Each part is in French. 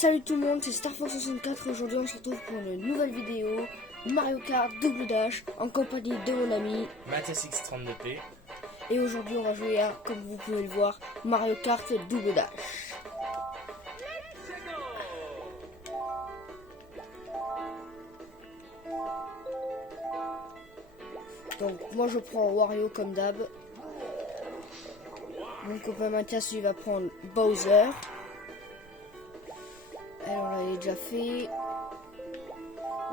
Salut tout le monde, c'est StarFox64. Aujourd'hui on se retrouve pour une nouvelle vidéo Mario Kart Double Dash en compagnie de mon ami MathsX32P. Et aujourd'hui on va jouer à, comme vous pouvez le voir, Mario Kart Double Dash. Donc moi je prends Wario comme d'hab. Mon copain Mathias il va prendre Bowser. Alors on l'avait déjà fait.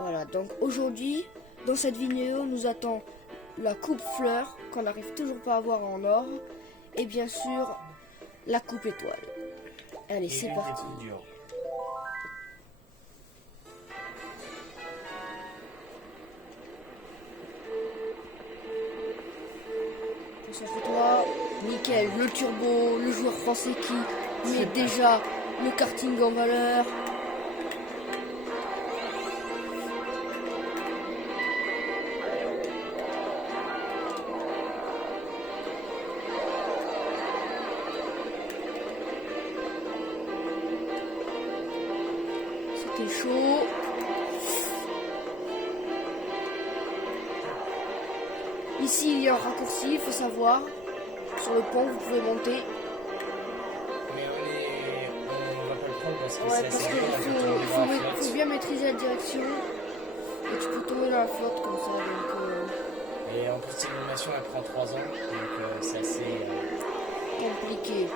Voilà, donc aujourd'hui, dans cette vidéo, nous attend la coupe fleur, qu'on n'arrive toujours pas à avoir en or. Et bien sûr, la coupe étoile. Allez, c'est parti. Concentre-toi. Nickel, le turbo, le joueur français qui met déjà le karting en valeur. C'était chaud. Ici, il y a un raccourci, il faut savoir. Sur le pont, vous pouvez monter. Mais on va pas le prendre parce que Ouais, c'est parce assez qu'il long. faut bien maîtriser la direction. Et tu peux tomber dans la flotte comme ça. Donc, Et en plus, cette animation elle prend 3 ans. Donc c'est assez. compliqué.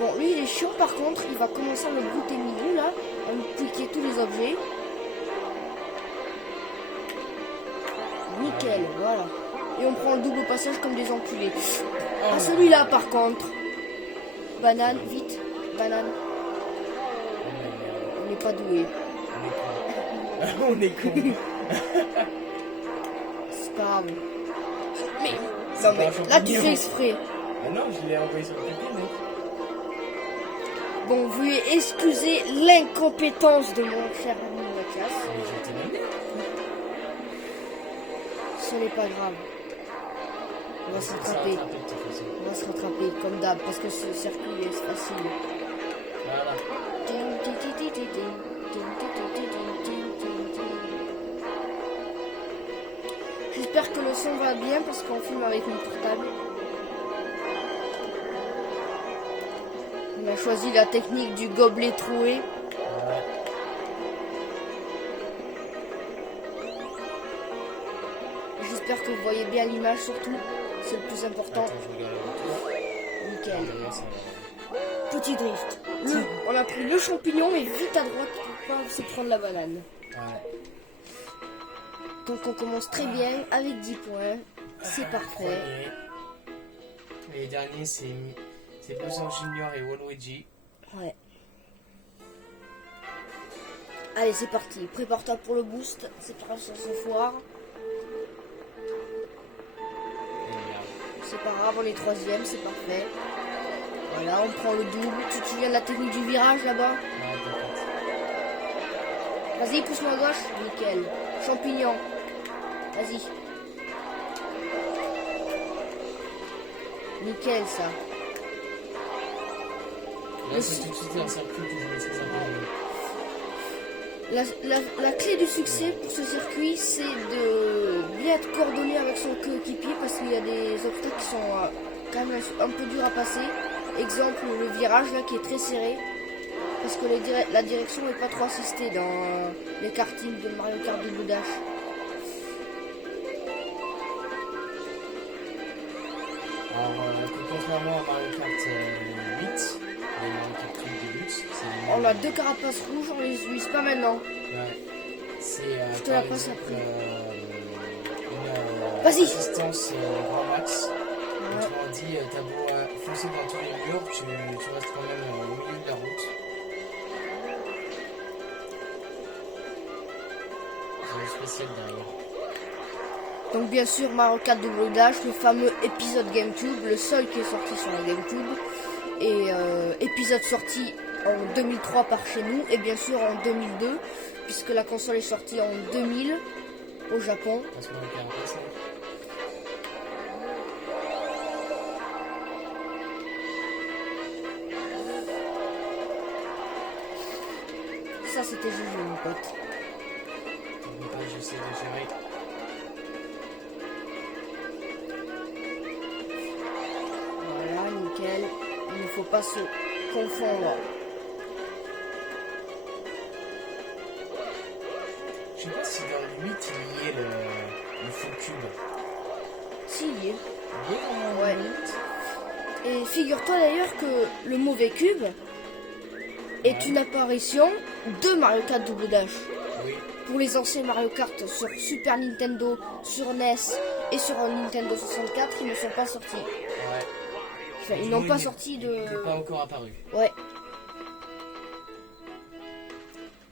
Bon, lui, il est chiant par contre. Il va commencer à me brouter minou là. À me piquer tous les objets. Nickel, voilà. Et on prend le double passage comme des enculés. Ah, celui-là par contre. Banane, vite. Banane. On n'est pas doué. On est con. C'est pas grave. Mais, C'est non, mais pas un là tu champignon. fais exprès. Mais non, je l'ai envoyé sur le papier, mec. Bon, veuillez excuser l'incompétence de mon cher ami Mathias. Mais je t'ai donné. Ce n'est pas grave. On va se rattraper. On va se rattraper comme d'hab parce que ce circuit est facile. Voilà. J'espère que le son va bien parce qu'on filme avec mon portable. On a choisi la technique du gobelet troué. Ouais. J'espère que vous voyez bien l'image surtout. C'est le plus important. Attends, je regarde le retour. Nickel. Normalement, ça va. Petit drift. On a pris le champignon mais vite à droite pour pas se prendre la banane. Ouais. Donc on commence très bien avec 10 points. C'est parfait. Premier. Et les derniers, c'est Bowser Junior et Waluigi. Ouais. Allez, c'est parti. Prépare-toi pour le boost. C'est pas grave, ça se foire. Et merde. C'est pas grave, on est troisième, c'est parfait. Voilà, on prend le double. Tu te souviens de la technique du virage là-bas? Ouais, t'inquiète. Vas-y, pousse-moi à gauche. Nickel. Champignon. Vas-y. Nickel, ça. Là, c'est tout de suite un circuit que je maîtrise un peu. La clé du succès pour ce circuit, c'est de bien être coordonné avec son coéquipier parce qu'il y a des obstacles qui sont quand même un peu durs à passer. Exemple, le virage là qui est très serré parce que la direction n'est pas trop assistée dans les kartings de Mario Kart Double Dash. Alors, contrairement à Mario Kart 8, et Mario Kart 8 Deluxe, On a deux carapaces rouges, on les utilise pas maintenant. Ouais. C'est Je te la passe après. une Vas-y. assistance grand max. Ouais. Autrement dit, t'as beau foncer dans tous les murs, tu restes quand même au milieu de la route. J'ai le spécial derrière. Donc bien sûr Mario Kart Double Dash, le fameux épisode GameCube, le seul qui est sorti sur la GameCube. Et épisode sorti en 2003 par chez nous et bien sûr en 2002 puisque la console est sortie en 2000 au Japon. Passe-moi le carapace, là. Ça, c'était GG, mon pote. T'inquiète pas, j'essaie de gérer. Voilà, nickel. Il ne faut pas se confondre. Je sais pas si dans le 8 il y est le faux cube. Si, il y est. Il y est dans Ouais. le 8. Et figure-toi d'ailleurs que le mauvais cube est une apparition de Mario Kart Double Dash. Oui. Pour les anciens Mario Kart sur Super Nintendo, sur NES et sur Nintendo 64, ils ne sont pas sortis. Ouais. Enfin, ils Du n'ont moins, pas il sorti n'est de... pas encore apparu. Ouais.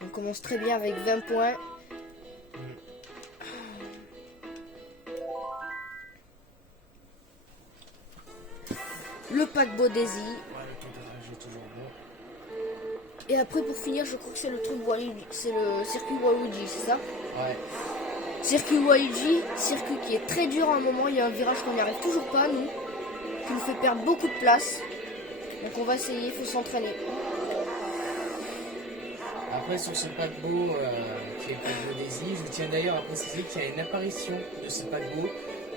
On commence très bien avec 20 points. Le paquebot Daisy. Ouais, le tempérage est toujours bon. Et après, pour finir, je crois que c'est le truc Waluigi. C'est le circuit Waluigi, c'est ça? Ouais. Circuit Waluigi, circuit qui est très dur à un moment. Il y a un virage qu'on n'y arrive toujours pas, nous. Qui nous fait perdre beaucoup de place. Donc on va essayer, il faut s'entraîner. Après, sur ce paquebot qui est le paquebot Daisy, je tiens d'ailleurs à préciser qu'il y a une apparition de ce paquebot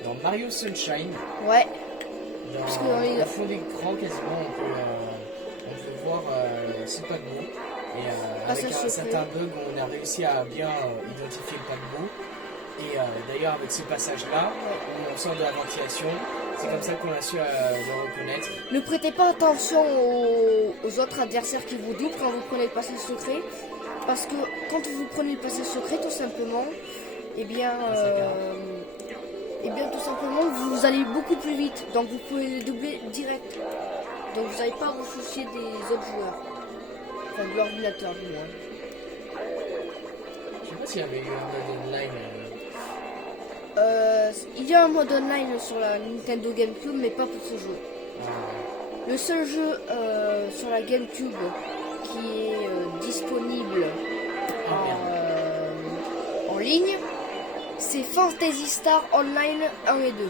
dans Mario Sunshine. Ouais. Dans, Parce que dans les- au fond d'écran, quasiment, on peut voir ce paquebot. Et avec un secret. certain bug, on a réussi à bien identifier le paquebot. Et d'ailleurs, avec ce passage-là, on sort de la ventilation. C'est comme ça qu'on a su le reconnaître. Ne prêtez pas attention aux autres adversaires qui vous doublent quand vous prenez le passage secret. Parce que quand vous prenez le passage secret, tout simplement, tout simplement, vous allez beaucoup plus vite. Donc vous pouvez les doubler direct. Donc vous n'allez pas à vous soucier des autres joueurs. Enfin, de l'ordinateur, du moins. Je sais pas s'il y avait eu un mode online. Il y a un mode online sur la Nintendo GameCube, mais pas pour ce jeu. Le seul jeu sur la GameCube qui est disponible en ligne, c'est Fantasy Star Online 1 et 2.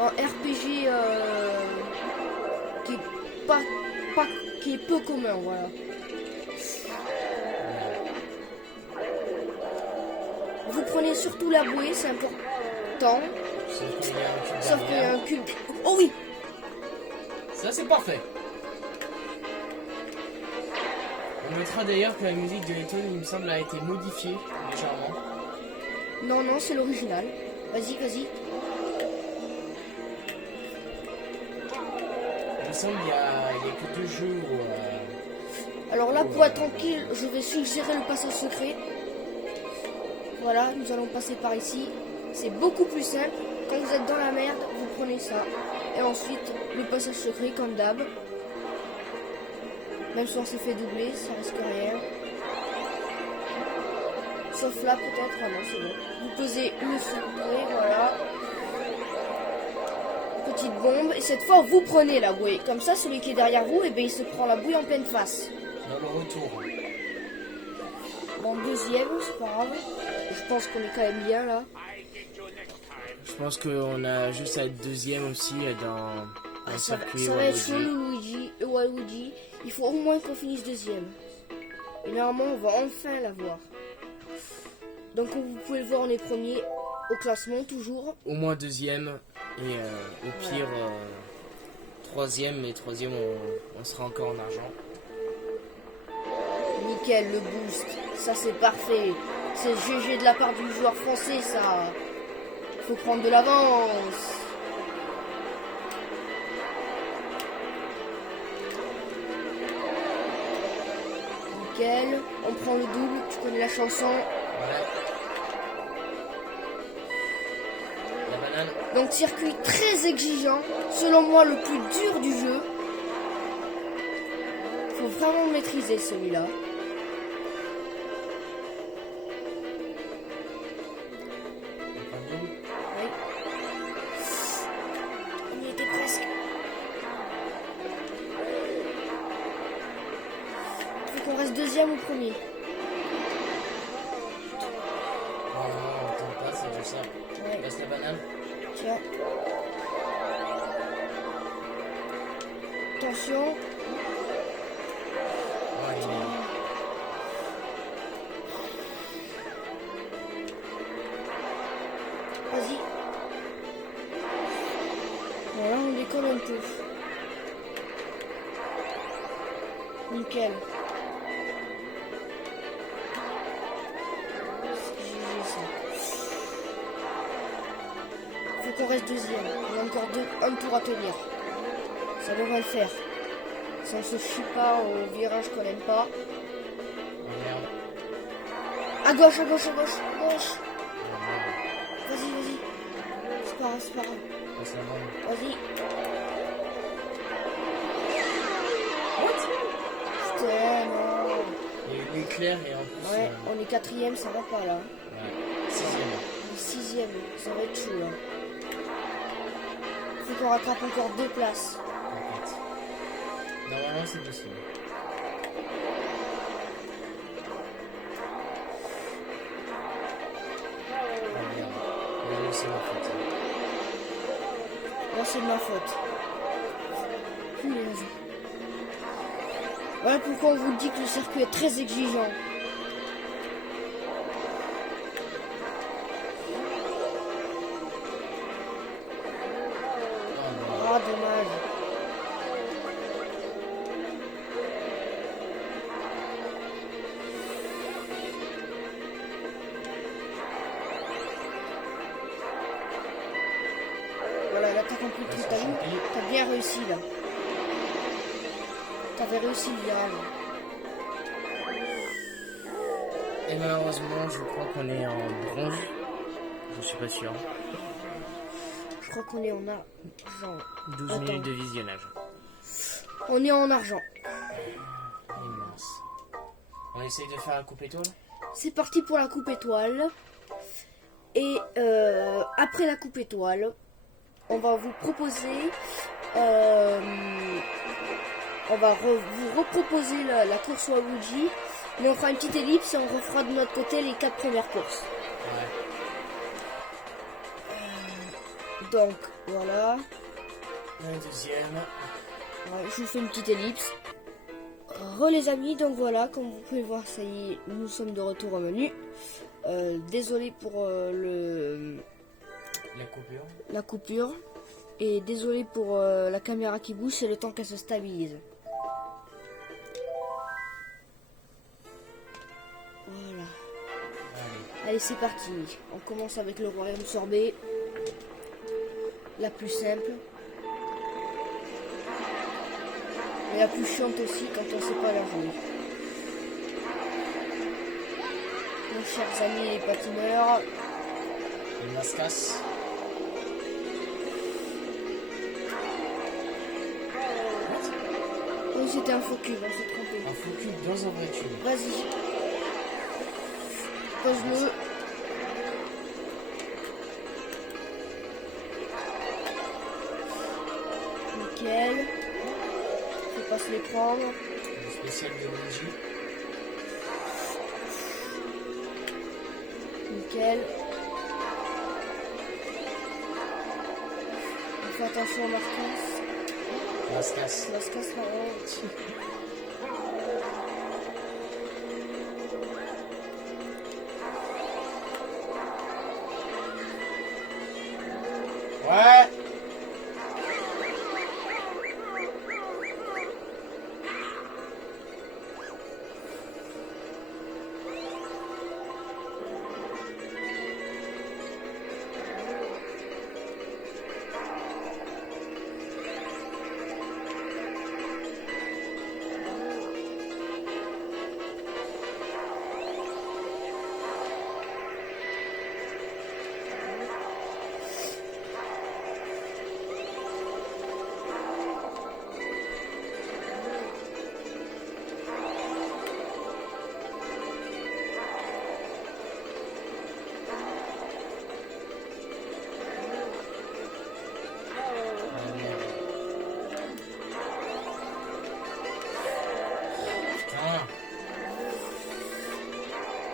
Un RPG qui est peu commun, voilà. Vous prenez surtout la bouée, c'est important. Sauf qu'il y a un cube. Oh oui! Ça, c'est parfait. On notera d'ailleurs que la musique de Letton, il me semble, a été modifiée légèrement. Non, non, c'est l'original. Vas-y, vas-y. Il me semble qu'il y a que 2 jeux où... Alors là, pour être tranquille, je vais suggérer le passage secret. Voilà, nous allons passer par ici. C'est beaucoup plus simple. Quand vous êtes dans la merde, vous prenez ça. Et ensuite, le passage secret, comme d'hab. Même si on s'est fait doubler, ça risque rien. Sauf là, peut-être. Ah non, c'est bon. Vous posez le secret, voilà. Petite bombe. Et cette fois, vous prenez la bouée. Comme ça, celui qui est derrière vous, eh ben, il se prend la bouée en pleine face. Dans le retour. Bon, deuxième, c'est pas grave. Je pense qu'on est quand même bien là. Je pense qu'on a juste à être deuxième aussi dans le Ça circuit va être chaud, Waluigi. Waluigi. Il faut au moins qu'on finisse deuxième. Et normalement, on va enfin l'avoir. Donc, comme vous pouvez le voir, on est premier au classement toujours. Au moins deuxième et au pire troisième. Mais troisième, on sera encore en argent. Nickel, le boost. Ça, c'est parfait. C'est GG de la part du joueur français, ça. Faut prendre de l'avance. Nickel. On prend le double. Tu connais la chanson. Voilà. La banane. Donc circuit très exigeant, selon moi le plus dur du jeu. Faut vraiment maîtriser celui-là. Oui. On y était presque. Faut qu'on reste deuxième ou premier. Non, on ne tente pas, c'est juste ça. Ouais. Laisse la banane. Tiens. Attention. Ouais, décolle un peu. Nickel. C'est GG, ça. Faut qu'on reste deuxième. On a encore un tour à tenir. Ça devrait le faire. Si on se chie pas au virage qu'on n'aime pas. Oh merde. À gauche, à gauche, à gauche, à gauche. Oh merde. Vas-y, vas-y. C'est pas grave, c'est pas grave. Passe la main. Vas-y. Putain, non. Il y a eu l'éclair et en plus. Ouais, on est quatrième, ça va pas là. Ouais. Sixième. On est sixième, ça va être chaud là. Faut qu'on rattrape encore 2 places. T'inquiète. Normalement, c'est possible. Oh merde. Désolé, c'est ma faute. Là, c'est de ma faute. Punaise. Voilà pourquoi on vous dit que le circuit est très exigeant. Ah, dommage. Voilà, là t'as compris le truc, t'as vu? T'as bien réussi là. T'avais réussi le virage. Et malheureusement, je crois qu'on est en bronze. Je suis pas sûr. Je crois qu'on est en argent. 12 Attends. minutes de visionnage. On est en argent. Immense. On essaye de faire la coupe étoile. C'est parti pour la coupe étoile. Et après la coupe étoile, on va vous proposer... on va vous reproposer la course Waluigi. Mais on fera une petite ellipse et on refera de notre côté les 4 premières courses. Ouais. Donc, voilà. La deuxième. Ouais, je vous fais une petite ellipse. Les amis, donc voilà, comme vous pouvez voir, ça y est, nous sommes de retour au menu. Désolé pour La coupure. la coupure. Et désolé pour la caméra qui bouge, c'est le temps qu'elle se stabilise. Voilà. Allez. Allez, c'est parti. On commence avec le royaume sorbet. La plus simple. Et la plus chiante aussi quand on ne sait pas la jouer. Mes chers amis les patineurs. Les mascas. Oui, c'était un faux cube, on s'est trompé. Un faux cube dans un vrai tube. Vas-y. Pose-le. Nickel. Faut pas se les prendre. Le spécial de Luigi. Nickel. On fait attention aux marquances. Mascas. La se casse la honte. Ouais.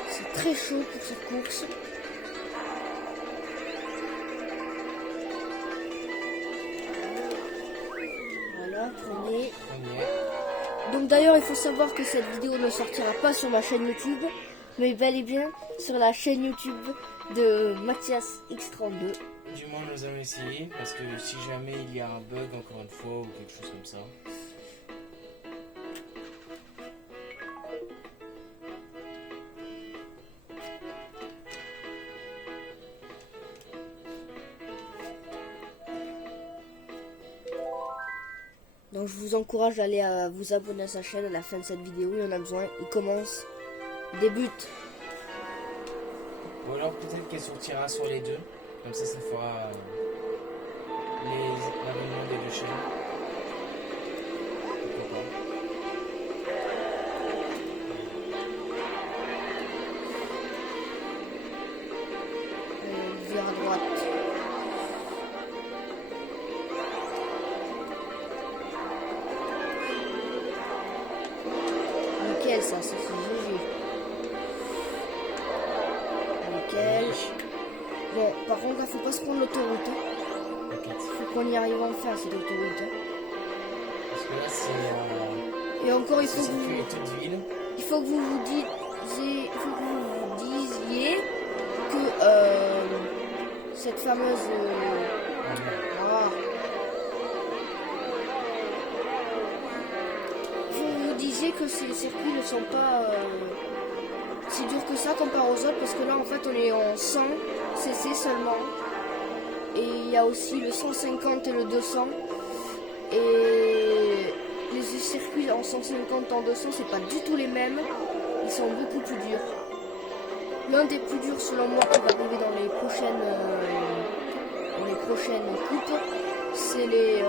C'est très chaud pour cette course. Voilà, premier. Donc d'ailleurs, il faut savoir que cette vidéo ne sortira pas sur ma chaîne YouTube, mais bel et bien sur la chaîne YouTube de Mathias X32. du moins nous allons essayer, parce que si jamais il y a un bug encore une fois ou quelque chose comme ça. Donc je vous encourage à aller vous abonner à sa chaîne à la fin de cette vidéo, il en a besoin. Il commence, il débute. Ou alors peut-être qu'elle sortira sur les deux, comme ça fera l'abonnement des deux chaînes. Pourquoi pas. Vers à droite. Nickel, ça c'est GG. Nickel. Bon, par contre, là, faut pas se prendre l'autoroute. T'inquiète. Faut qu'on y arrive enfin, cette autoroute. Parce que là c'est Et encore, il ce faut que circuit vous, est toute ville. il faut que vous vous disiez, il faut que vous vous disiez que cette fameuse ah, il faut que vous disiez que ces circuits ne sont pas si durs que ça comparé aux autres, parce que là en fait on est en 100 cc seulement, et il y a aussi le 150 et le 200, et les circuits en 150 en 200 c'est pas du tout les mêmes, ils sont beaucoup plus durs. L'un des plus durs selon moi qui va arriver dans les prochaines coupes, c'est le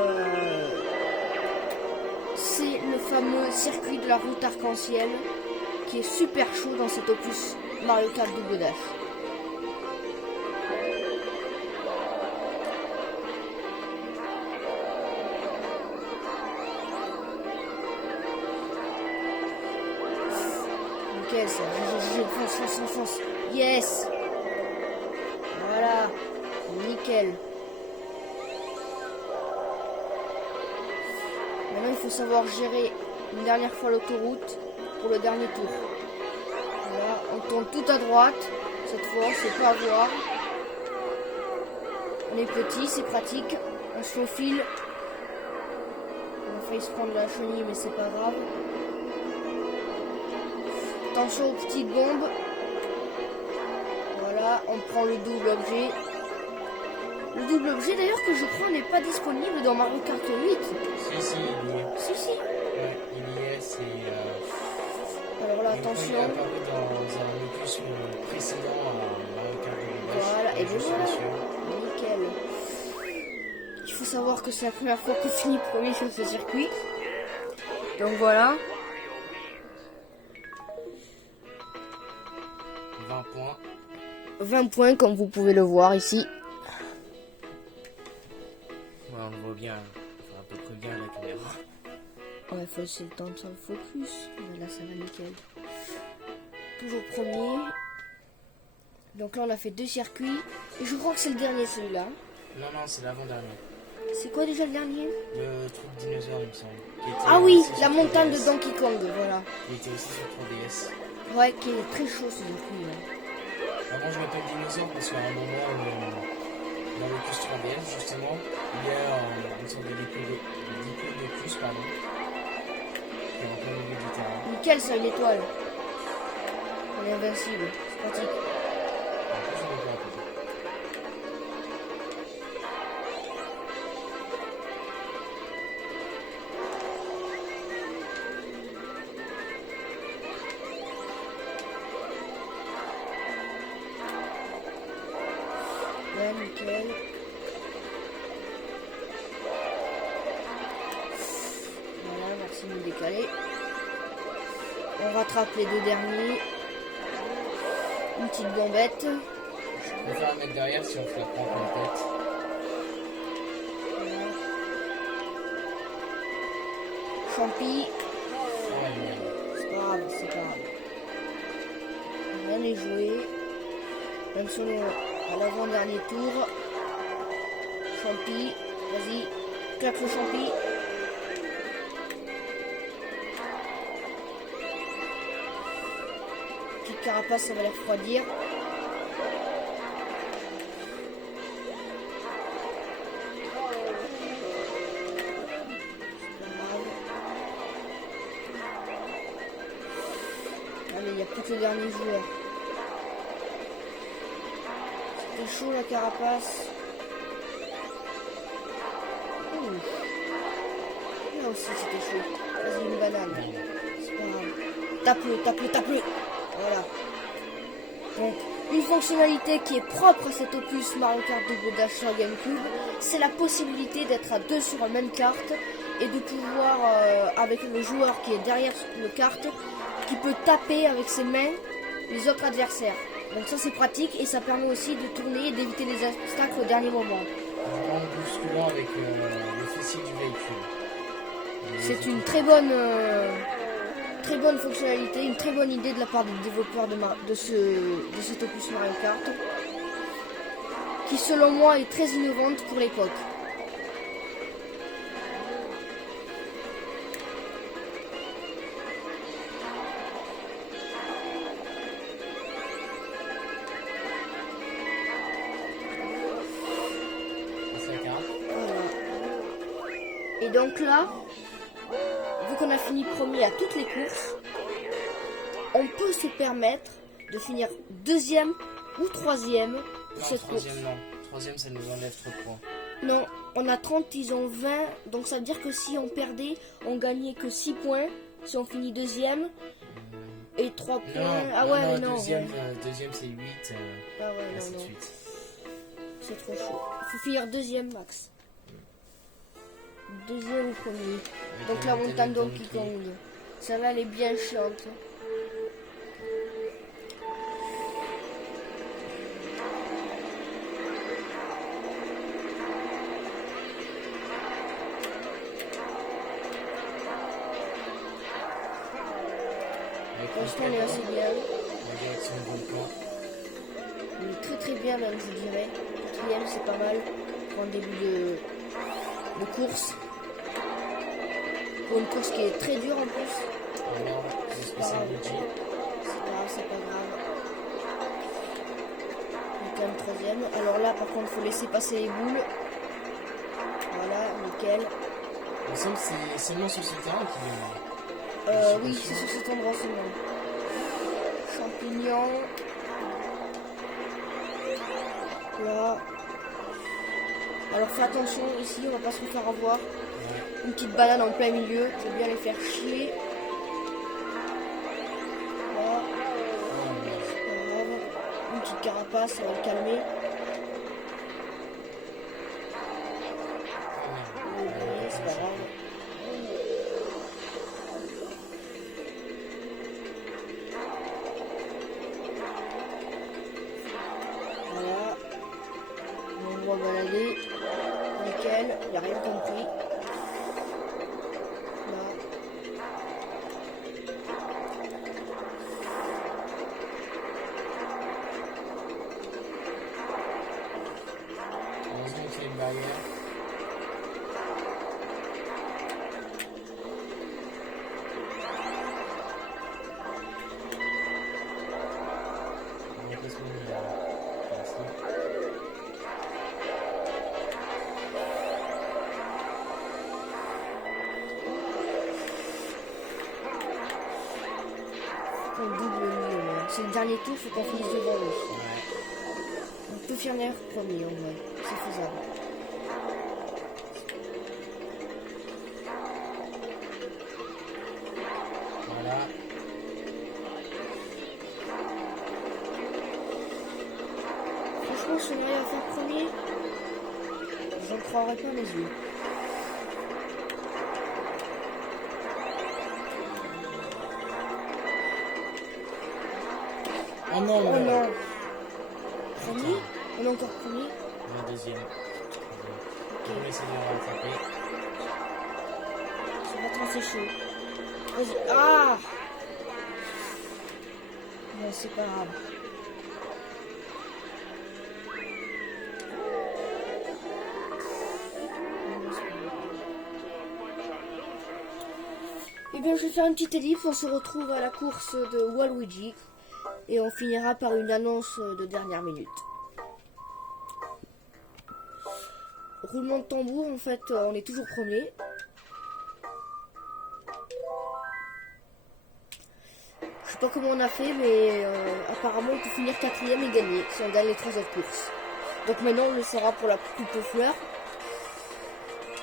fameux circuit de la route arc-en-ciel qui est super chaud dans cet opus Mario Kart Double Dash. Nickel ça, fonce. Yes. Voilà, nickel. Maintenant il faut savoir gérer une dernière fois l'autoroute pour le dernier tour. Voilà, on tourne tout à droite, cette fois c'est pas à voir. On est petit, c'est pratique, on se faufile. On a failli se prendre la chenille mais c'est pas grave. Attention aux petites bombes. Voilà, on prend le double objet. Le double objet d'ailleurs que je crois n'est pas disponible dans Mario Kart 8. Si, il y est. Si. Ouais, il y est, c'est... Alors là, il est attention. apparu dans un opus précédent à Mario Kart Double Dash. Voilà, et Je suis voilà. sûr. Nickel. Il faut savoir que c'est la première fois qu'on finit premier sur ce circuit. Donc voilà. 20 points. 20 points comme vous pouvez le voir ici. Ouais, on voit bien, enfin, à peu près bien la caméra. Ouais, faut essayer le temps de le focus. Mais là, ça va nickel. Toujours premier. Donc là, on a fait 2 circuits. Et je crois que c'est le dernier celui-là. Non, c'est l'avant-dernier. C'est quoi déjà le dernier? Le truc dinosaure, il me semble. Qui était Ah oui, aussi la sur montagne 3DS. de Donkey Kong, voilà. Il était aussi sur 3DS. Ouais, qui est très chaud ce circuit. Là. Avant, je m'appelle dinosaure parce qu'à un moment, dans l'opus 3DS, justement, il y a une sorte de diplôme d'opus, pardon, qui est en plein milieu du terrain. Nickel, ça, une étoile. On est invincible, c'est pratique. En plus, on est pas à côté. Ouais, nickel. Voilà, merci de nous décaler. On rattrape les 2 derniers. Une petite bombette. Je préfère la mettre derrière si on se la prend en tête. Voilà. Champi. Ouais, merde. C'est pas grave, c'est pas grave. Rien n'est joué. Même si on est à l'avant-dernier tour. Champi. Vas-y. Claque le champi. Petite carapace, ça va les refroidir. Allez, il n'y a plus que le dernier joueur. C'était chaud la carapace. Ouh. Là aussi c'était chaud. Vas-y, une banane. C'est pas grave. Tape-le, tape-le, tape-le. Voilà. Donc, une fonctionnalité qui est propre à cet opus Mario Kart Double Dash sur GameCube, c'est la possibilité d'être à deux sur la même carte et de pouvoir, avec le joueur qui est derrière le carte, qui peut taper avec ses mains les autres adversaires. Donc ça c'est pratique et ça permet aussi de tourner et d'éviter les obstacles au dernier moment. En bousculant avec le fessier du véhicule. C'est une très bonne fonctionnalité, une très bonne idée de la part des développeurs de cet opus Mario Kart, qui selon moi est très innovante pour l'époque. Et donc là, vu qu'on a fini premier à toutes les courses, on peut se permettre de finir deuxième ou troisième pour cette course. Non. Troisième, ça nous enlève trop de points. Non, on a 30, ils ont 20, donc ça veut dire que si on perdait, on gagnait que 6 points si on finit deuxième. Et 3 points. Deuxième c'est 8. Ah ouais, ainsi de non. suite. C'est trop chaud. Il faut finir deuxième, Max. Deuxième ou premier. Donc la montagne Donkey Kong. Celle-là, elle est bien chiante. Pour l'instant, on est assez bien. La direction du volcan. On est très très bien même, je dirais. Quatrième, c'est pas mal pour un début de course. Pour une course qui est très dure en plus. Alors, c'est spécial Luigi. C'est pas grave. On est quand même troisième. Alors là, par contre, il faut laisser passer les boules. Voilà, nickel. Il me semble que c'est seulement sur ce terrain qu'il y a. Oui, c'est sur cet endroit seulement. Champignons. Là. Alors fais attention ici, on va pas se refaire avoir. Ouais. Une petite banane en plein milieu, je vais bien les faire chier. Là. C'est pas grave. Une petite carapace, ça va le calmer. C'est pas grave. Voilà. On va balader. Nickel, il n'a rien compris. Là. Heureusement qu'il y a une barrière. On va pas se mettre On double le milieu, là. C'est le dernier tour, faut qu'on finisse devant lui. Ouais. On peut finir premier en vrai, c'est faisable. Voilà. Franchement, si on arrive à faire premier, j'en croirais pas mes yeux. Oh non, Oh mais... non. Premier? On est encore premier? Le deuxième. On va essayer de le rattraper. Ça va être assez chaud. Vas-y. Ah! Bon, c'est pas grave. Eh bien, je vais faire une petite ellipse. On se retrouve à la course de Waluigi. Et on finira par une annonce de dernière minute. Roulement de tambour, en fait, on est toujours premier. Je sais pas comment on a fait, mais apparemment on peut finir 4ème et gagner si on gagne les 3 autres courses. Donc maintenant on le saura pour la coupe aux fleurs.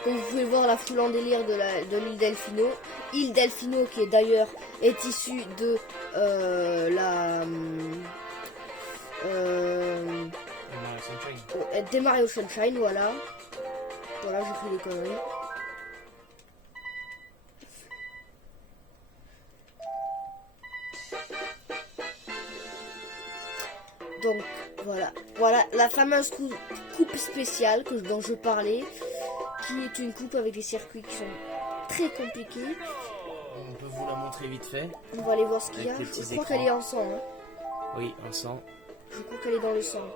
Comme vous pouvez voir la foule en délire de l'île Delfino. Île Delfino qui est d'ailleurs issue de des Mario Sunshine, voilà. Voilà, j'ai fait des conneries. Donc voilà la fameuse coupe spéciale dont je parlais, qui est une coupe avec des circuits qui sont très compliqués. On peut vous la montrer vite fait. On va aller voir ce qu'il y a. Je crois qu'elle est en sang. Hein. Oui, en sang. Je crois qu'elle est dans le sang.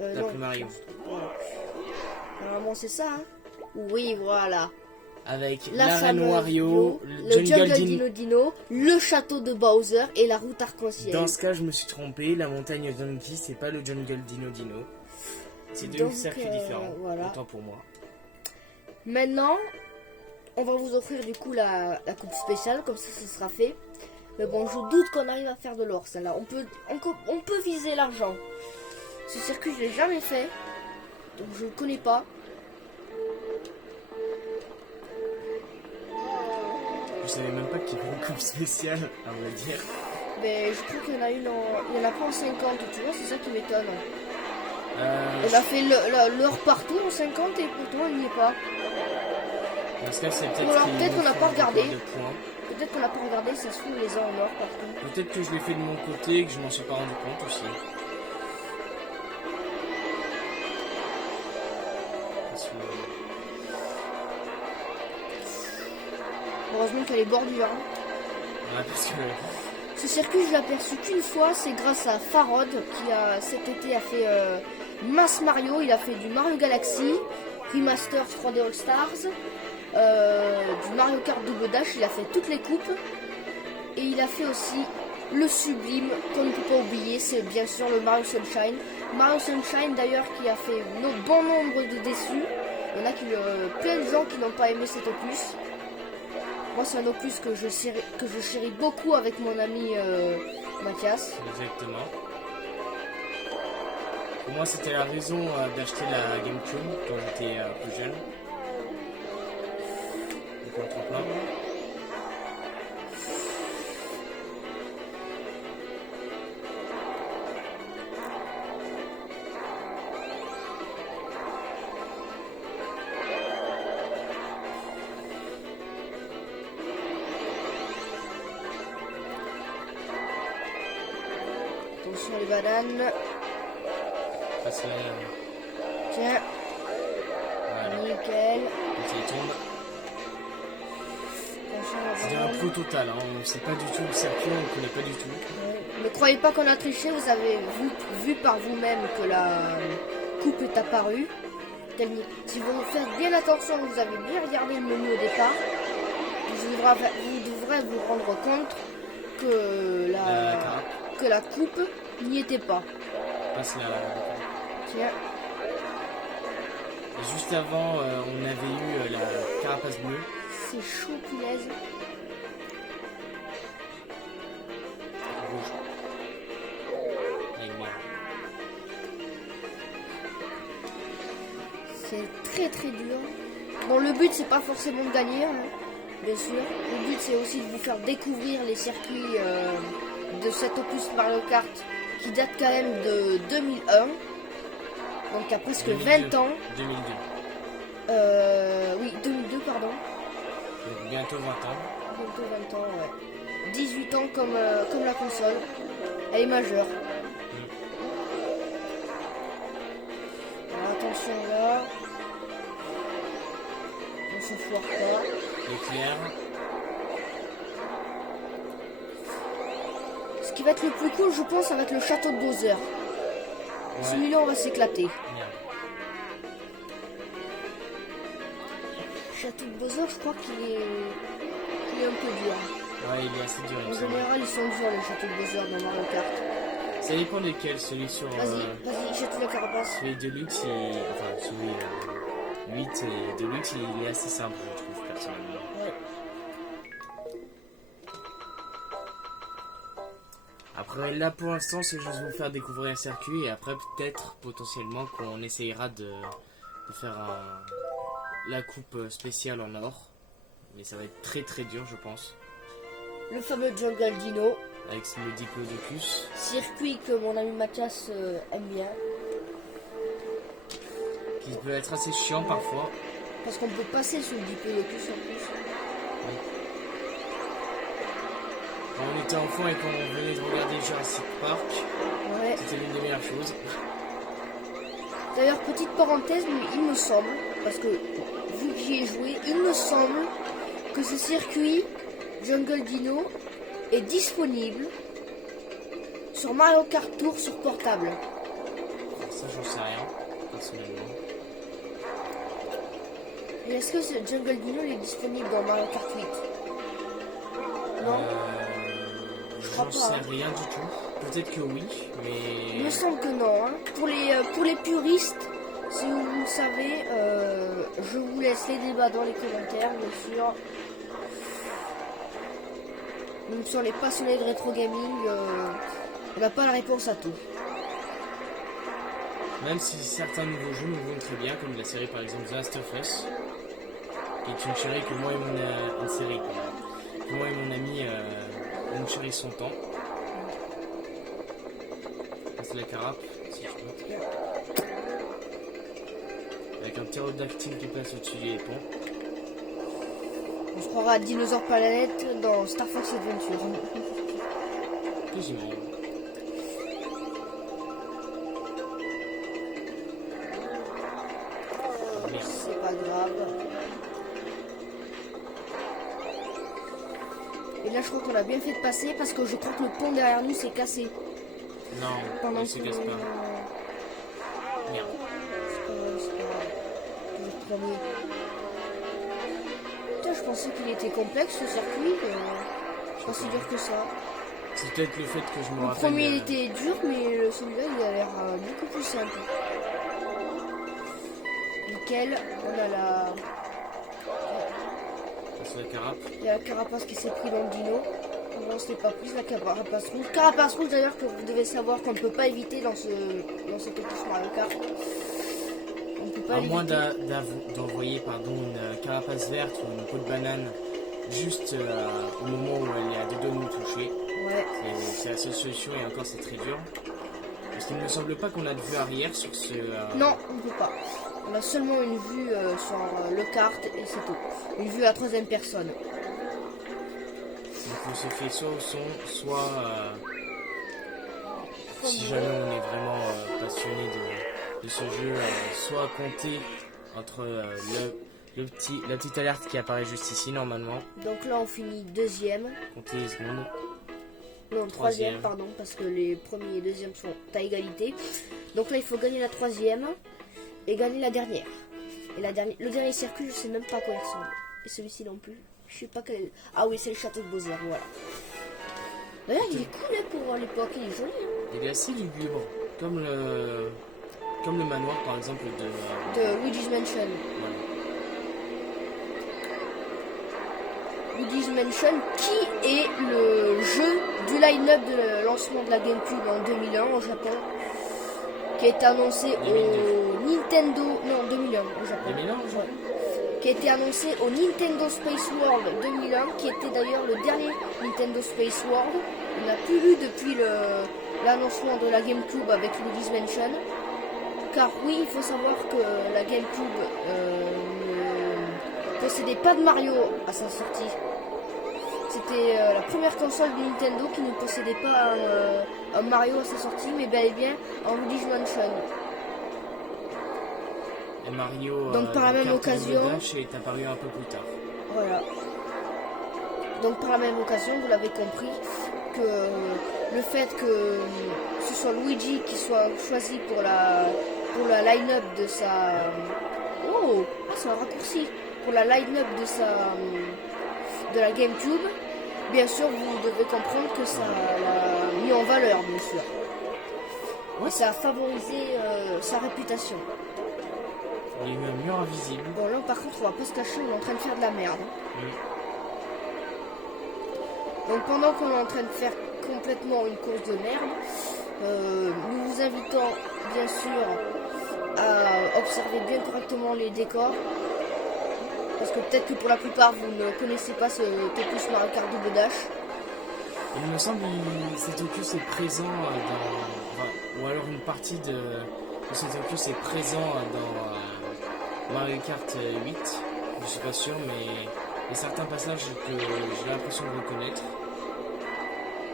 D'après Mario. Voilà. Normalement c'est ça. Hein. Oui, voilà. Avec la l'arène Wario, le Jungle Dino Dino, le château de Bowser et la route arc-en-ciel. Dans ce cas, je me suis trompé. La montagne Donkey, c'est pas le Jungle Dino Dino. C'est deux circuits différents. Voilà. Autant pour moi. Maintenant, on va vous offrir du coup la coupe spéciale, comme ça ce sera fait. Mais bon, je doute qu'on arrive à faire de l'or, celle-là. On peut viser l'argent. Ce circuit, je l'ai jamais fait, donc je ne le connais pas. Je savais même pas qu'il y avait une coupe spéciale, à vrai dire. Mais je crois qu'il y en a une il y en a pas en 50, tu vois, c'est ça qui m'étonne. Elle a fait l'or partout en 50 et pourtant elle n'y est pas. Dans ce cas, c'est peut-être peut-être qu'on n'a pas regardé. Peut-être Peut-être qu'on n'a pas regardé, ça se trouve les a en or partout. Peut-être que je l'ai fait de mon côté et que je m'en suis pas rendu compte aussi. Heureusement qu'elle est bordure. Hein. Ouais, parce que... Ce circuit, je l'ai aperçu qu'une fois, c'est grâce à Farod qui cet été a fait Mass Mario. Il a fait du Mario Galaxy, Remaster 3D All Stars, du Mario Kart Double Dash. Il a fait toutes les coupes et il a fait aussi le sublime qu'on ne peut pas oublier, c'est bien sûr le Mario Sunshine. Mario Sunshine d'ailleurs qui a fait bon nombre de déçus. Il y en a plein de gens qui n'ont pas aimé cet opus. Moi, c'est un opus que je chéris beaucoup avec mon ami Mathias. Exactement. Pour moi, c'était la raison d'acheter la GameCube quand j'étais plus jeune. Donc, on trempe là. Attention les bananes. Passe la... Tiens. Voilà. Nickel. Ça y tombe. C'est un pro total, hein. On ne sait pas du tout le circuit, on ne connaît pas du tout. Ne croyez pas qu'on a triché, vous avez vu par vous-même que la coupe est apparue. Si vous faites bien attention, vous avez bien regardé le menu au départ, vous devrez vous rendre compte que la coupe n'y était pas. Passe la... Tiens. Et juste avant, on avait eu la carapace bleue. C'est chaud, punaise. Rouge. Et noir. C'est très très dur. Bon, le but c'est pas forcément de gagner, hein, bien sûr. Le but c'est aussi de vous faire découvrir les circuits de cet opus Mario Kart qui date quand même de 2001. Donc il y a presque 2002. 20 ans. 2002. Oui, 2002, pardon. Donc bientôt 20 ans. Bientôt 20 ans, ouais. 18 ans comme la console. Elle est majeure. Alors, attention là. On se foire pas. L'éclair. Ce qui va être le plus cool, je pense, ça va être le château de Bowser. Ouais. Celui-là, on va s'éclater. Merde. Château de Bowser, je crois qu'il est un peu dur. Ouais, il est assez dur. En général, ils sont durs les châteaux de Bowser dans Mario Kart. Ça dépend desquels, celui sur... Vas-y, jette la carapace. Celui Deluxe, enfin celui 8 et Deluxe, il est assez simple, je trouve, personnellement. Ouais. Après là pour l'instant c'est juste vous faire découvrir un circuit et après peut-être potentiellement qu'on essayera de faire la coupe spéciale en or. Mais ça va être très très dur je pense. Le fameux Jungle Dino. Avec le Diplodocus. Circuit que mon ami Mathias aime bien. Qui peut être assez chiant parfois. Parce qu'on peut passer sous le Diplodocus en plus. Oui. Quand on était enfant et qu'on venait de regarder Jurassic Park, ouais. C'était l'une des meilleures choses. D'ailleurs, petite parenthèse, mais il me semble, parce que vu que j'y ai joué, il me semble que ce circuit Jungle Dino est disponible sur Mario Kart Tour sur portable. Ça, j'en sais rien, personnellement. Et est-ce que ce Jungle Dino est disponible dans Mario Kart 8? Non, J'en sais rien du tout. Peut-être que oui, mais... il me semble que non. Hein. Pour les puristes, si vous savez, je vous laisse les débats dans les commentaires, bien sûr. Même sur les passionnés de rétro gaming, on n'a pas la réponse à tout. Même si certains nouveaux jeux nous vont très bien, comme la série par exemple The Last of Us, qui est une série que moi et mon, une série que moi et mon ami on chérit son temps. C'est la carape, si je peux. Avec un ptérodactyle qui passe au-dessus des ponts. On se croira à Dinosaur Planet dans Star Fox Adventure. Quasiment. C'est pas grave. Et là, je crois qu'on a bien fait de passer parce que je crois que le pont derrière nous s'est cassé. Non, pendant il se casse pas. Merde. C'est pas putain, je pensais qu'il était complexe ce circuit. C'est pas si dur que ça. C'est peut-être le fait que je me Le rappelle. premier il était dur, mais celui-là il a l'air beaucoup plus simple. Nickel, on a la. C'est la carape. Il y a la carapace qui s'est pris dans le dino. Non, c'était pas plus la carapace rouge. Carapace rouge d'ailleurs que vous devez savoir qu'on ne peut pas éviter dans ce opus Mario Kart. On ne peut pas À moins l'éviter. d'envoyer une carapace verte ou une peau de banane juste au moment où elle est à deux doigts de nous toucher. Ouais. C'est la seule solution et encore c'est très dur. Parce qu'il ne me semble pas qu'on a de vue arrière sur ce... Non, on ne peut pas. On a seulement une vue sur le kart et c'est tout. Une vue à troisième personne. Donc on se fait soit au son, soit... si jamais on est vraiment passionné de ce jeu, soit compter entre la petite alerte qui apparaît juste ici normalement. Donc là on finit deuxième. Compter les secondes. Non, troisième, pardon, parce que les premiers et deuxièmes sont à égalité. Donc là il faut gagner la troisième et gagner la dernière. Et le dernier circuit, je sais même pas à quoi il ressemble. Et celui-ci non plus. Je sais pas quel. Ah oui, c'est le château de Bowser, voilà. D'ailleurs, il est cool hein, pour l'époque, il est joli. Hein. Il est assez lugubre, comme le manoir par exemple de Luigi's Mansion. Voilà. Luigi's Mansion, qui est le jeu du line-up de lancement de la GameCube en 2001 au Japon, qui a été annoncé 2009. au Nintendo. Non, 2001 au Japon. 2001 Ouais. Qui a été annoncé au Nintendo Space World 2001, qui était d'ailleurs le dernier Nintendo Space World. On n'a plus eu depuis l'annoncement de la GameCube avec Luigi's Mansion. Car oui, il faut savoir que la GameCube ne possédait pas de Mario à sa sortie. C'était la première console de Nintendo qui ne possédait pas un Mario à sa sortie, mais bel et bien un Luigi's Mansion. Et Mario Donc par la même occasion, Dash est apparu un peu plus tard. Voilà. Donc par la même occasion, vous l'avez compris, que le fait que ce soit Luigi qui soit choisi pour la line-up de sa... Oh, c'est un raccourci. Pour la line-up de la GameCube, bien sûr, vous devez comprendre que ça l'a mis en valeur, bien sûr. Ouais. Et ça a favorisé sa réputation. Il y a eu un mur invisible. Bon, là, par contre, on va pas se cacher, on est en train de faire de la merde. Oui. Donc pendant qu'on est en train de faire complètement une course de merde. Nous vous invitons bien sûr à observer bien correctement les décors. Parce que peut-être que pour la plupart vous ne connaissez pas ce opus Mario Kart Double Dash. Il me semble que cet opus est présent ou alors une partie de cet opus est présent dans Mario Kart 8. Je suis pas sûr, mais il y a certains passages que j'ai l'impression de reconnaître.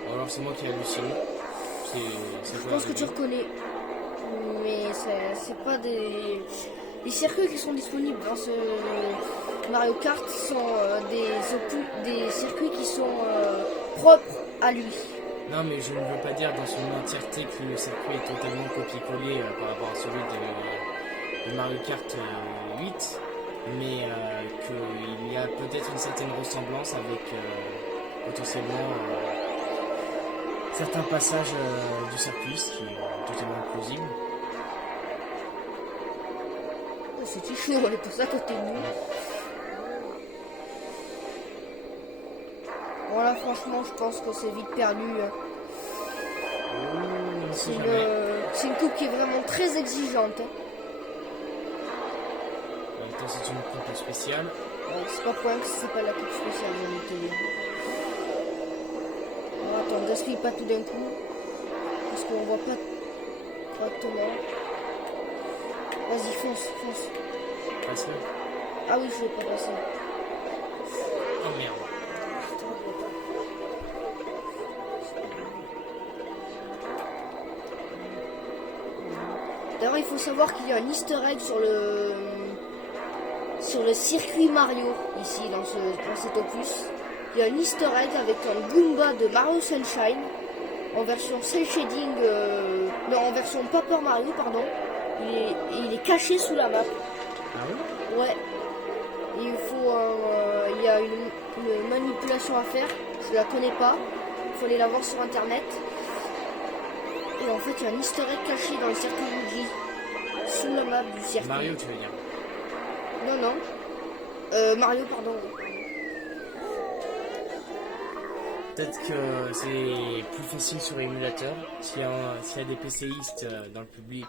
Ou alors c'est moi qui hallucine. Je pense que tu reconnais. Mais c'est pas des... Les circuits qui sont disponibles dans ce Mario Kart sont des circuits qui sont propres à lui. Non, mais je ne veux pas dire dans son entièreté que le circuit est totalement copié-collé par rapport à celui de Mario Kart 8, mais qu'il y a peut-être une certaine ressemblance avec potentiellement certains passages du circuit, ce qui est totalement plausible. C'est chaud, elle est pour ça à côté de nous. Voilà, franchement, je pense que c'est vite perdu. C'est une coupe qui est vraiment très exigeante. En même temps, c'est une coupe spéciale. C'est pas pour rien que c'est pas la coupe spéciale, j'ai envie de te dire. Alors, attends, gaspille pas tout d'un coup. Parce qu'on voit pas correctement. Vas-y, fonce. Passe-le. Ah oui, je l'ai pas passé. Oh merde. D'ailleurs, il faut savoir qu'il y a un easter egg sur le circuit Mario, ici, dans cet opus. Il y a un easter egg avec un Goomba de Mario Sunshine, en version cel shading, non, en version Paper Mario, pardon. Il est caché sous la map. Ah ouais? Ouais. Il y a une manipulation à faire, je la connais pas. Il faut aller la voir sur internet. Et en fait, il y a un easter egg caché dans le circuit Luigi, sous la map du circuit. Mario, tu veux dire? Non. Mario, pardon. Peut-être que c'est plus facile sur émulateur. S'il y a des PCistes dans le public,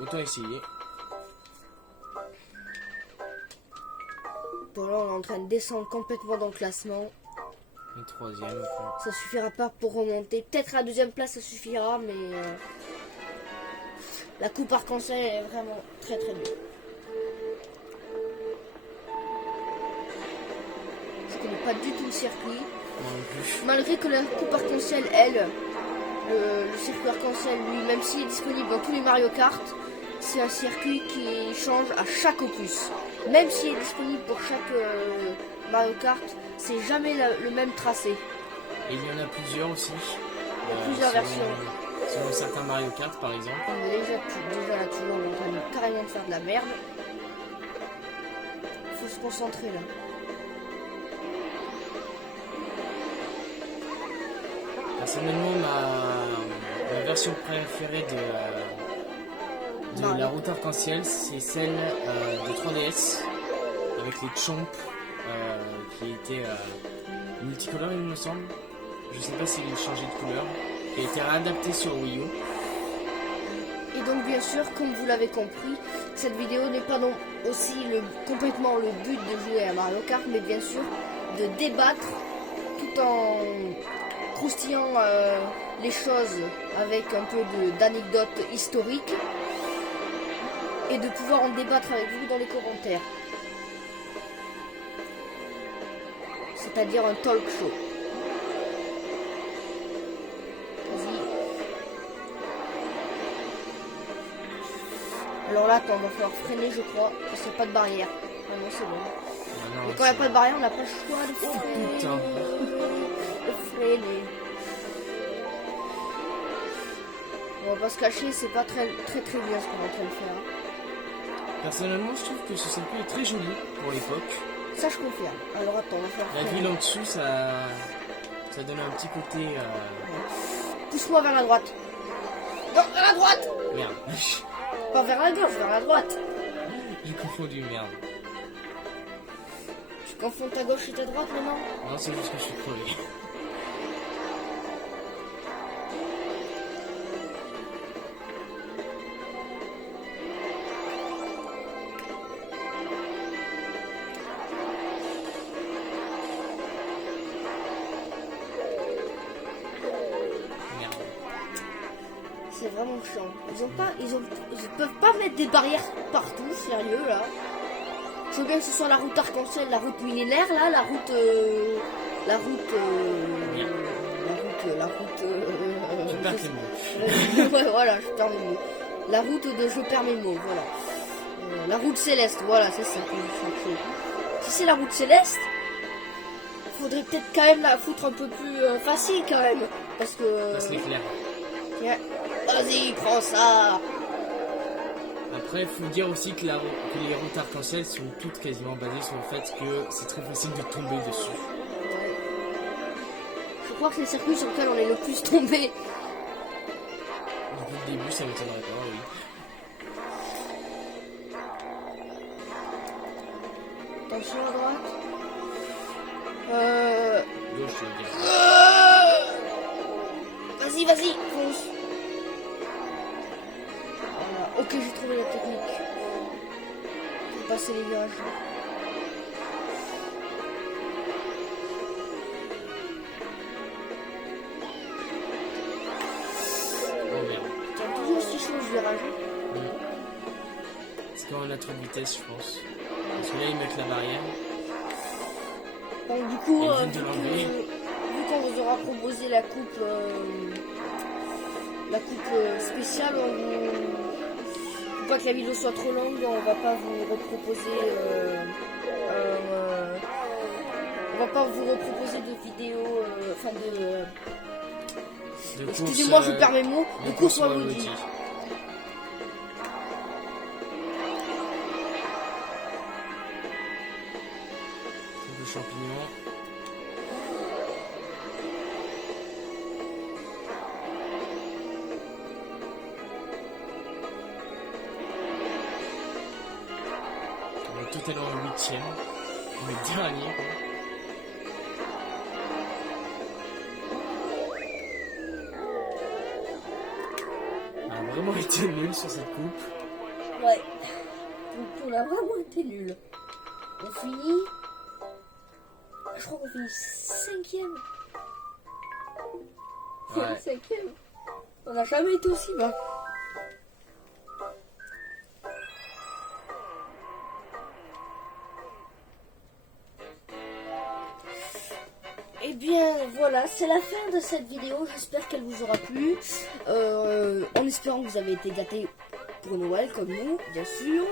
autant essayer. Bon, là, on est en train de descendre complètement dans le classement. Une troisième. Enfin. Ça suffira pas pour remonter. Peut-être à la deuxième place, ça suffira, mais la coupe arc-en-ciel est vraiment très très dure. Je connais pas du tout le circuit. Moi non plus. Malgré que la coupe arc-en-ciel, elle, le circuit arc-en-ciel, lui, même s'il est disponible dans tous les Mario Kart, c'est un circuit qui change à chaque opus. Même s'il est disponible pour chaque Mario Kart, c'est jamais le même tracé. Et il y en a plusieurs aussi. Il y a plusieurs versions. Selon certains Mario Kart par exemple. Déjà là-dessus, on est en train de carrément faire de la merde. Il faut se concentrer là. Personnellement, ma version préférée de la route arc-en-ciel, c'est celle de 3DS avec les chomps qui étaient multicolores, il me semble. Je sais pas s'il a changé de couleur. Qui a été réadapté sur Wii U. Et donc bien sûr, comme vous l'avez compris, cette vidéo n'est pas donc aussi complètement le but de jouer à Mario Kart, mais bien sûr de débattre tout en croustillant les choses avec un peu d'anecdotes historiques et de pouvoir en débattre avec vous dans les commentaires. C'est-à-dire un talk show. Vas-y. Alors là, attends, on va falloir freiner, je crois, parce qu'il n'y a pas de barrière. Ah non, c'est bon. Ah non, Mais quand il n'y a pas de barrière, on n'a pas le choix de freiner. Oh putain. De freiner. On va pas se cacher, c'est pas très bien ce qu'on est en train de faire. Personnellement, je trouve que ce circuit est très joli pour l'époque. Ça, je confirme. Alors attends, on va faire La freiner. ville en dessous, ça donne un petit côté... Pousse-moi vers la droite. Non, vers la droite. Merde. Pas vers la gauche, vers la droite. J'ai confondu, merde. Tu confonds ta gauche et ta droite maintenant? Non, c'est juste que je suis crevé. c'est vraiment chiant. Ils peuvent pas mettre des barrières partout, sérieux là. Je veux bien que ce soit la route arc-en-ciel, la route millénaire là, la route. Tu perds tes mots. Ouais, voilà, je perds mes mots. La route de je perds mes mots, voilà. La route céleste, voilà, c'est ça que je cherchais. Si c'est la route céleste, faudrait peut-être quand même la foutre un peu plus facile quand même. Parce que. Ça, c'est clair. Tiens, vas-y, prends ça. Après, il faut dire aussi que les routes arc-en-ciel sont toutes quasiment basées sur le fait que c'est très facile de tomber dessus. Ouais. Je crois que c'est le circuit sur lequel on est le plus tombé. Depuis le début, ça m'étonnerait pas, oui. Attention à droite. Gauche, je veux dire. Vas-y, fonce. Voilà. Ok, j'ai trouvé la technique. Pour passer les virages. Oh merde. T'as toujours si chaud ce virage. C'est quand on a trop de vitesse, je pense. Parce que là, ils mettent la barrière. Donc du coup, Ils viennent de l'enlever. vu qu'on vous aura proposé la coupe spéciale, faut pas que la vidéo soit trop longue, on va pas vous reproposer de vidéos, De excusez-moi, course, je perds mes mots, de course à Woody. Woody. Le champignon. On est tout à l'heure au 8ème. On est dernier, quoi. On a vraiment été nul sur cette coupe. Ouais. Donc on a vraiment été nuls. On finit. Je crois qu'on finit 5ème. Ouais. 5ème. On n'a jamais été aussi bas. Eh bien voilà, c'est la fin de cette vidéo, j'espère qu'elle vous aura plu, en espérant que vous avez été gâtés pour Noël comme nous, bien sûr.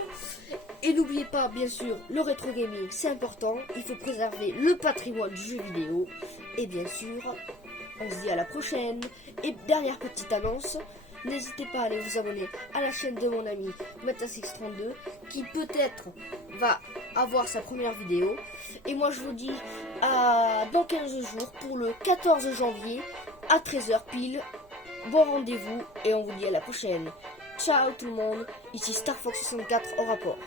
Et n'oubliez pas, bien sûr, le rétro gaming c'est important, il faut préserver le patrimoine du jeu vidéo. Et bien sûr, on se dit à la prochaine. Et dernière petite annonce, n'hésitez pas à aller vous abonner à la chaîne de mon ami Metasix32 qui peut-être va avoir sa première vidéo. Et moi je vous dis à dans 15 jours pour le 14 janvier à 13h pile. Bon rendez-vous et on vous dit à la prochaine. Ciao tout le monde, ici StarFox64 au rapport.